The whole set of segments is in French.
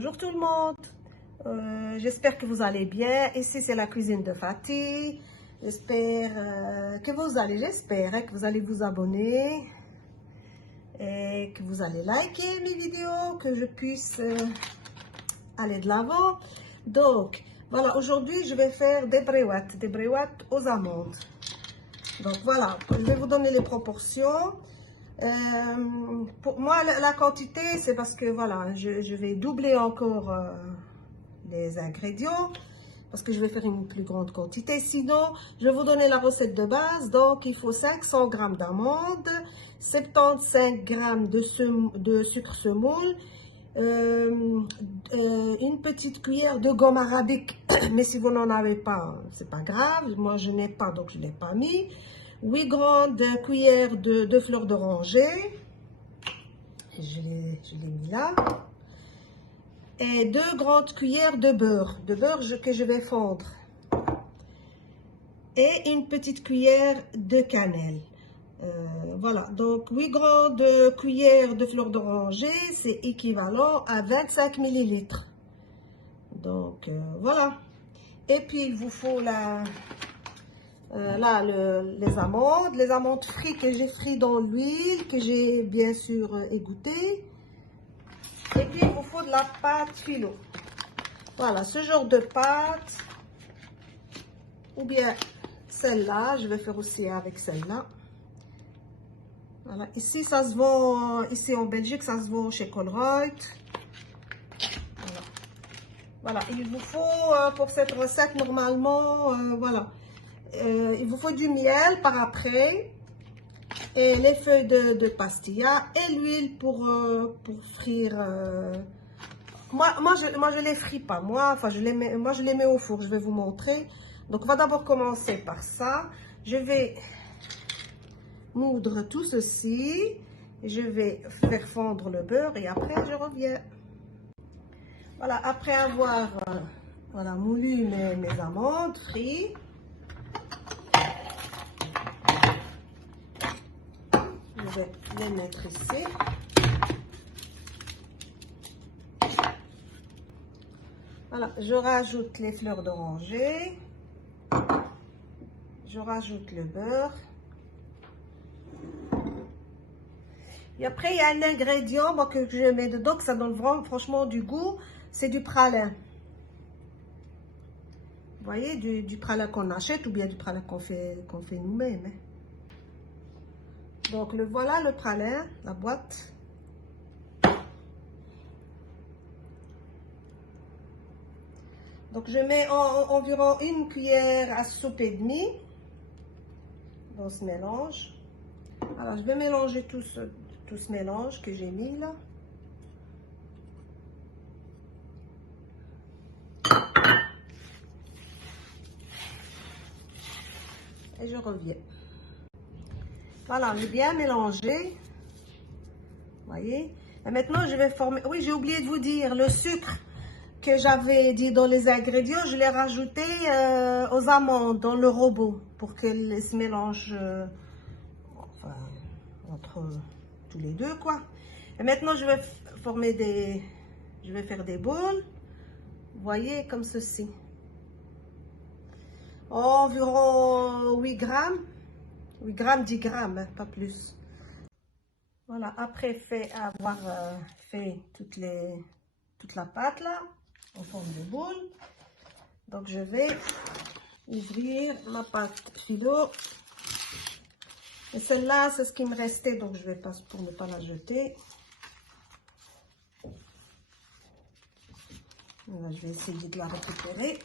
Bonjour tout le monde, j'espère que vous allez bien. Ici c'est la cuisine de Fatih. J'espère que vous allez vous abonner et que vous allez liker mes vidéos, que je puisse aller de l'avant. Donc voilà, aujourd'hui je vais faire des bréouettes aux amandes. Donc voilà, je vais vous donner les proportions. Pour moi, la quantité, c'est parce que voilà, je vais doubler encore les ingrédients parce que je vais faire une plus grande quantité. Sinon, je vais vous donner la recette de base. Donc, il faut 500 g d'amandes, 75 g de sucre semoule, une petite cuillère de gomme arabique. Mais si vous n'en avez pas, c'est pas grave. Moi, je n'ai pas, donc je ne l'ai pas mis. 8 grandes cuillères de fleurs d'oranger. Je l'ai mis là. Et 2 grandes cuillères de beurre que je vais fondre. Et une petite cuillère de cannelle. Voilà, donc 8 grandes cuillères de fleurs d'oranger, c'est équivalent à 25 ml. Donc voilà. Et puis il vous faut les amandes frites que j'ai frites dans l'huile, que j'ai bien sûr égouttées. Et puis il vous faut de la pâte phyllo. Voilà, ce genre de pâte, ou bien celle-là, je vais faire aussi avec celle-là. Voilà, ici ça se vend, ici en Belgique, ça se vend chez Colruyt. Voilà, il vous faut pour cette recette normalement, voilà. Il vous faut du miel par après, et les feuilles de pastilla et l'huile pour frire. Moi, je les fris pas. Moi, je les mets au four. Je vais vous montrer. Donc, on va d'abord commencer par ça. Je vais moudre tout ceci. Je vais faire fondre le beurre et après, je reviens. Voilà, après avoir voilà, moulu mes amandes frites. Je vais les mettre ici. Voilà, je rajoute les fleurs d'oranger. Je rajoute le beurre. Et après, il y a un ingrédient que je mets dedans, que ça donne vraiment, franchement, du goût. C'est du pralin. Vous voyez, du pralin qu'on achète ou bien du pralin qu'on fait nous-mêmes. Hein. Donc, voilà le pralin, la boîte. Donc, je mets environ une cuillère à soupe et demie dans ce mélange. Alors, je vais mélanger tout ce mélange que j'ai mis là. Et je reviens. Voilà, on est bien mélangé. Vous voyez? Et maintenant, je vais former... Oui, j'ai oublié de vous dire, le sucre que j'avais dit dans les ingrédients, je l'ai rajouté aux amandes dans le robot pour qu'elles se mélangent enfin, entre tous les deux, quoi. Et maintenant, je vais je vais faire des boules. Vous voyez, comme ceci. Environ 8 grammes. 8 grammes, 10 grammes, hein, pas plus. Voilà, après avoir fait toute la pâte là, en forme de boule. Donc je vais ouvrir ma pâte phyllo. Et celle-là, c'est ce qui me restait, donc je vais pas, pour ne pas la jeter. Voilà, je vais essayer de la récupérer.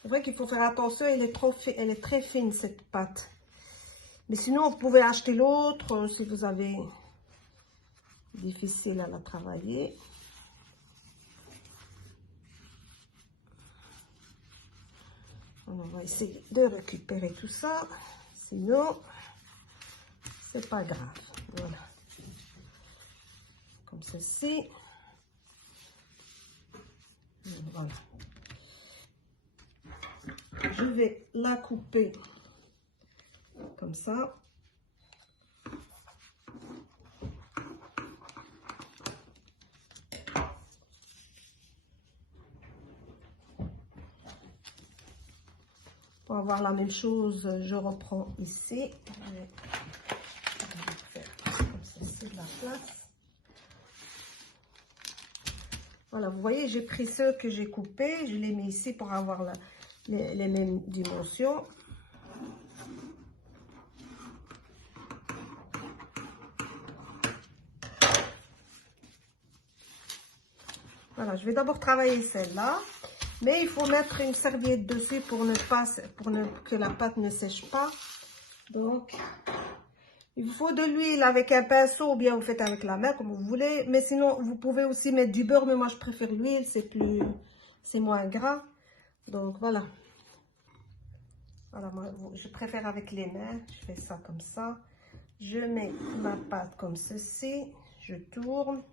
C'est vrai qu'il faut faire attention, elle est très fine cette pâte. Mais sinon, vous pouvez acheter l'autre si vous avez difficile à la travailler. On va essayer de récupérer tout ça. Sinon, c'est pas grave. Voilà. Comme ceci. Voilà. Je vais la couper comme ça. Pour avoir la même chose, je reprends ici. Je vais faire comme ceci de la place. Voilà, vous voyez, j'ai pris ceux que j'ai coupés, je les mets ici pour avoir les mêmes dimensions. Voilà, je vais d'abord travailler celle-là, mais il faut mettre une serviette dessus pour que la pâte ne sèche pas. Donc, il vous faut de l'huile avec un pinceau ou bien vous faites avec la main comme vous voulez. Mais sinon, vous pouvez aussi mettre du beurre, mais moi je préfère l'huile, c'est moins gras. Donc voilà. Voilà, moi je préfère avec les mains. Je fais ça comme ça. Je mets ma pâte comme ceci. Je tourne.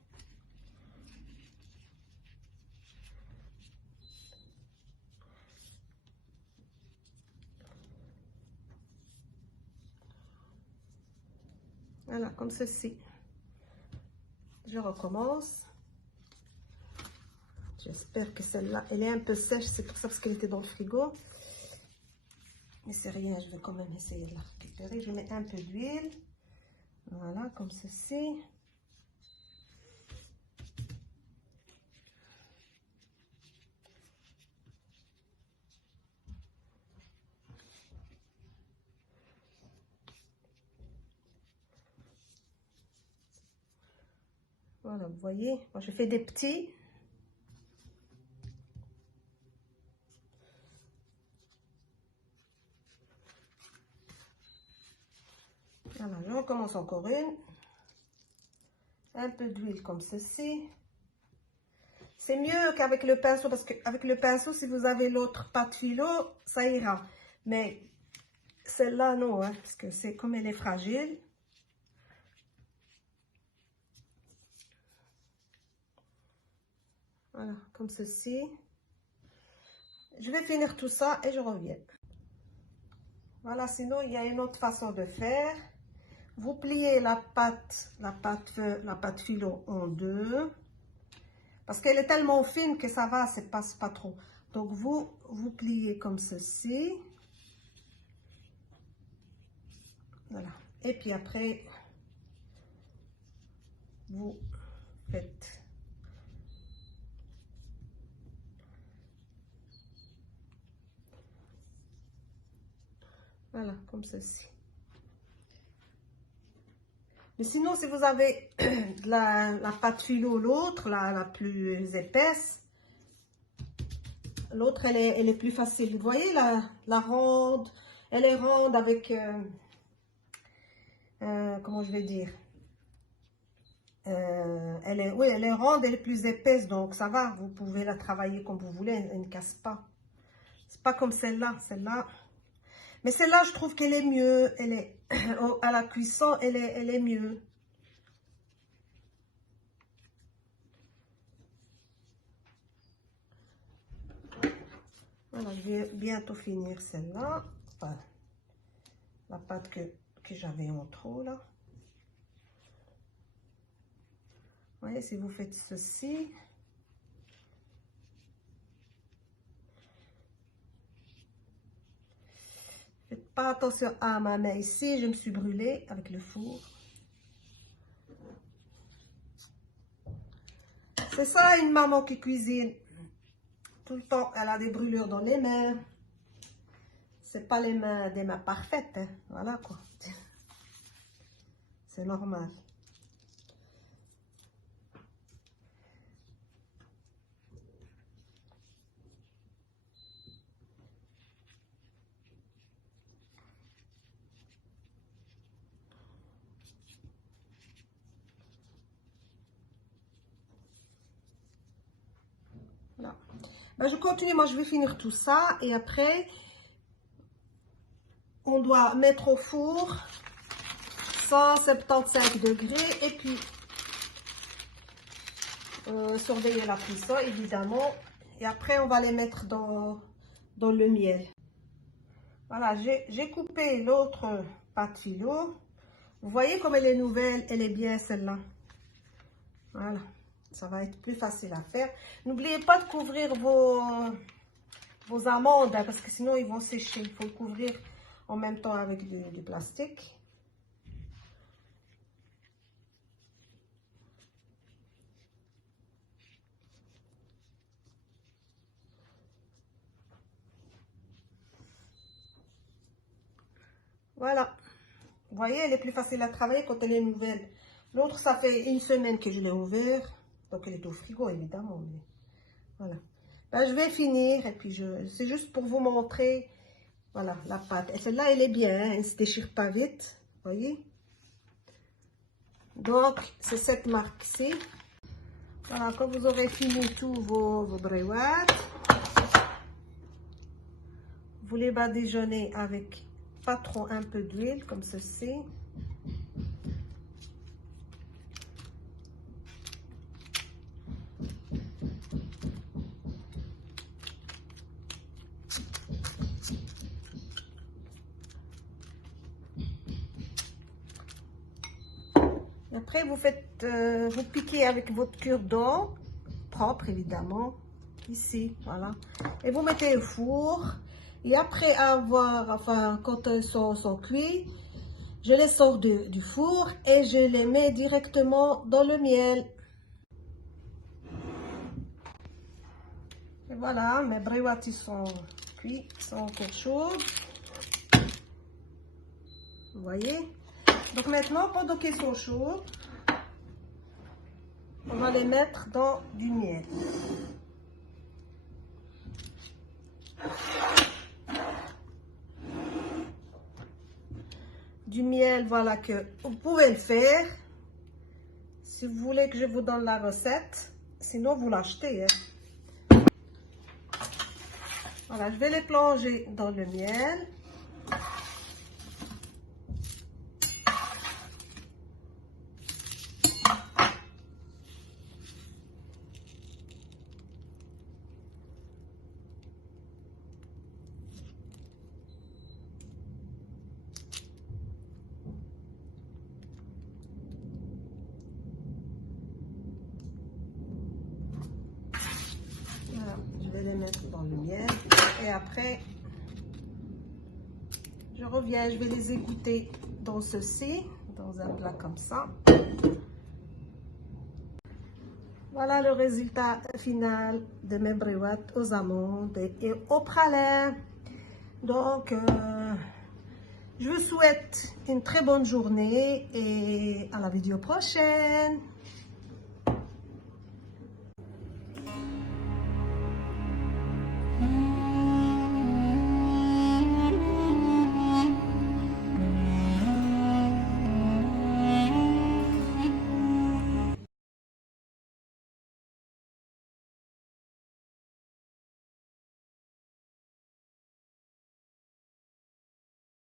Voilà, comme ceci. Je recommence. J'espère que celle-là, elle est un peu sèche. C'est pour ça parce qu'elle était dans le frigo. Mais c'est rien, je vais quand même essayer de la récupérer. Je mets un peu d'huile. Voilà, comme ceci. Voilà, vous voyez, moi je fais des petits. Voilà, je recommence encore une. Un peu d'huile comme ceci. C'est mieux qu'avec le pinceau, parce qu'avec le pinceau, si vous avez l'autre pâte philo, ça ira. Mais celle-là, non, hein, parce que c'est comme elle est fragile. Voilà, comme ceci. Je vais finir tout ça et je reviens. Voilà, sinon, il y a une autre façon de faire. Vous pliez la pâte philo en deux. Parce qu'elle est tellement fine que ça va, ça passe pas trop. Donc, vous pliez comme ceci. Voilà. Et puis après, vous faites... Voilà, comme ceci. Mais sinon, si vous avez la pâte philo, l'autre, la plus épaisse, l'autre, elle est plus facile. Vous voyez, la ronde, elle est ronde avec, comment je vais dire, elle est ronde, elle est plus épaisse, donc ça va, vous pouvez la travailler comme vous voulez, elle ne casse pas. C'est pas comme celle-là, mais celle-là, je trouve qu'elle est mieux, elle est, à la cuisson, elle est mieux. Voilà, je vais bientôt finir celle-là. Enfin, la pâte que j'avais en trop, là. Vous voyez, si vous faites ceci. Faites pas attention à ma main ici. Je me suis brûlée avec le four. C'est ça, une maman qui cuisine. Tout le temps, elle a des brûlures dans les mains. C'est pas des mains parfaites, hein. Voilà quoi. C'est normal. Voilà. Ben, je continue, moi je vais finir tout ça et après on doit mettre au four 175 degrés et puis surveiller la cuisson évidemment. Et après on va les mettre dans le miel. Voilà, j'ai coupé l'autre pâte philo. Vous voyez comme elle est nouvelle, elle est bien celle-là. Voilà, ça va être plus facile à faire. N'oubliez pas de couvrir vos amandes, hein, parce que sinon ils vont sécher. Il faut le couvrir en même temps avec du plastique. Voilà. Vous voyez, elle est plus facile à travailler quand elle est nouvelle. L'autre, ça fait une semaine que je l'ai ouvert. Donc, elle est au frigo, évidemment. Mais voilà. Ben, je vais finir. Et puis, c'est juste pour vous montrer. Voilà, la pâte. Et celle-là, elle est bien. Hein, elle ne se déchire pas vite. Vous voyez? Donc, c'est cette marque-ci. Voilà, quand vous aurez fini tous vos breiouates, vous les badigeonnez avec pas trop un peu d'huile, comme ceci. Après, vous piquez avec votre cure-dent, propre évidemment, ici, voilà. Et vous mettez au four. Et après quand ils sont cuits, je les sors du four et je les mets directement dans le miel. Et voilà, mes breiouates sont cuits, sont encore chauds. Vous voyez? Donc maintenant, pendant qu'ils sont chauds, on va les mettre dans du miel. Du miel, voilà, que vous pouvez le faire. Si vous voulez que je vous donne la recette, sinon vous l'achetez. Hein. Voilà, je vais les plonger dans le miel. Voilà, je vais les mettre dans le miel et après je reviens, je vais les égoutter dans ceci, dans un plat comme ça. Voilà le résultat final de mes breiouates aux amandes et au pralin. Donc, je vous souhaite une très bonne journée et à la vidéo prochaine.